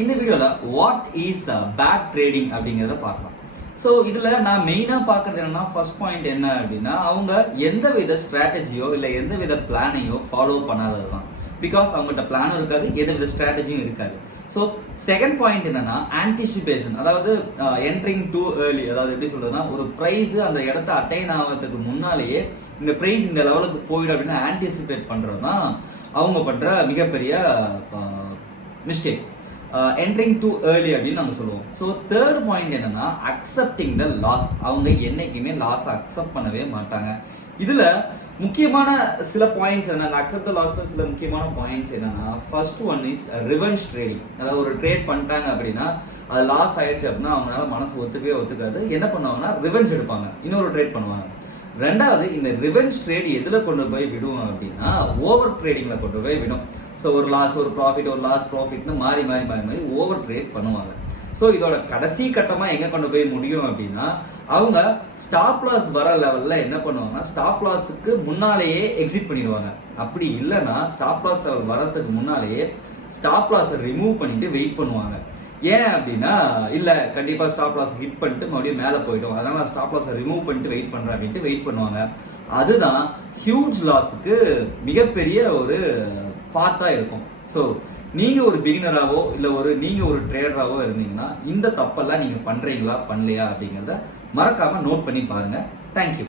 இந்த வீடியோவில் what is bad trading அப்படிங்கிறத பார்க்கலாம். ஸோ இதில் நான் மெயினாக பார்க்குறது என்னன்னா, ஃபர்ஸ்ட் பாயிண்ட் என்ன அப்படின்னா, அவங்க எந்த வித ஸ்ட்ராட்டஜியோ இல்லை எந்த வித பிளானையோ ஃபாலோ பண்ணாதது தான். பிகாஸ் அவங்ககிட்ட பிளானும் இருக்காது, எந்த வித ஸ்ட்ராட்டஜியும் இருக்காது. ஸோ செகண்ட் பாயிண்ட் என்னன்னா, ஆன்டிசிபேஷன், அதாவது என்ட்ரிங் டூ ஏர்லி. அதாவது எப்படி சொல்றதுன்னா, ஒரு ப்ரைஸ் அந்த இடத்த அட்டைன் ஆகிறதுக்கு முன்னாலேயே இந்த ப்ரைஸ் இந்த லெவலுக்கு போயிடும் அப்படின்னு ஆன்டிசிபேட் பண்ணுறது தான் அவங்க பண்ணுற மிகப்பெரிய மிஸ்டேக். என்ட்ரிங் டூ ஏர்லி அப்படின்னு நம்ம சொல்லுவோம். ஸோ தேர்ட் பாயிண்ட் என்னன்னா, அக்செப்டிங் த லாஸ். அவங்க என்னைக்குமே லாஸ் அக்செப்ட் பண்ணவே மாட்டாங்க. இதுல முக்கியமான சில பாயிண்ட்ஸ் என்ன, அக்செப்ட் த லாஸ் சில முக்கியமான பாயிண்ட்ஸ் என்னன்னா, first one is revenge trading. அதாவது ஒரு ட்ரேட் பண்ணிட்டாங்க அப்படின்னா அது லாஸ் ஆயிடுச்சு அப்படின்னா அவங்களால மனசு ஒத்துக்காது. என்ன பண்ணுவாங்கன்னா, ரிவெஞ்ச் எடுப்பாங்க, இன்னொரு ட்ரேட் பண்ணுவாங்க. ரெண்டாவது, இந்த ரிவெஞ்ச் ட்ரேட் எதுல கொண்டு போய் விடும் அப்படின்னா, ஓவர் ட்ரேடிங்ல கொண்டு போய் விடும். ஸோ ஒரு லாஸ் ஒரு ப்ராஃபிட், ஒரு லாஸ் ப்ராஃபிட்னு மாறி ஓவர் ட்ரேட் பண்ணுவாங்க. ஸோ இதோட கடைசி கட்டமாக எங்கே கொண்டு போய் முடியும் அப்படின்னா, அவங்க ஸ்டாப் லாஸ் வர லெவலில் என்ன பண்ணுவாங்கன்னா, ஸ்டாப் லாஸுக்கு முன்னாலேயே எக்ஸிட் பண்ணிடுவாங்க. அப்படி இல்லைன்னா ஸ்டாப் லாஸ் லெவல் வரதுக்கு முன்னாலேயே ஸ்டாப் லாஸை ரிமூவ் பண்ணிட்டு வெயிட் பண்ணுவாங்க. ஏன் அப்படின்னா, இல்லை கண்டிப்பாக ஸ்டாப் லாஸ் ஹிட் பண்ணிட்டு மறுபடியும் மேலே போயிடும், அதனால நான் ஸ்டாப் லாஸை ரிமூவ் பண்ணிட்டு வெயிட் பண்ணுறேன் அப்படின்ட்டு வெயிட் பண்ணுவாங்க. அதுதான் ஹியூஜ் லாஸுக்கு மிகப்பெரிய ஒரு பாத்தா இருக்கும். ஸோ நீங்க ஒரு பிகினராவோ இல்ல நீங்க ஒரு ட்ரேடராவோ இருந்தீங்கன்னா, இந்த தப்பெல்லாம் நீங்க பண்றீங்களா பண்ணலையா அப்படிங்கிறத மறக்காம நோட் பண்ணி பாருங்க. தேங்க்யூ.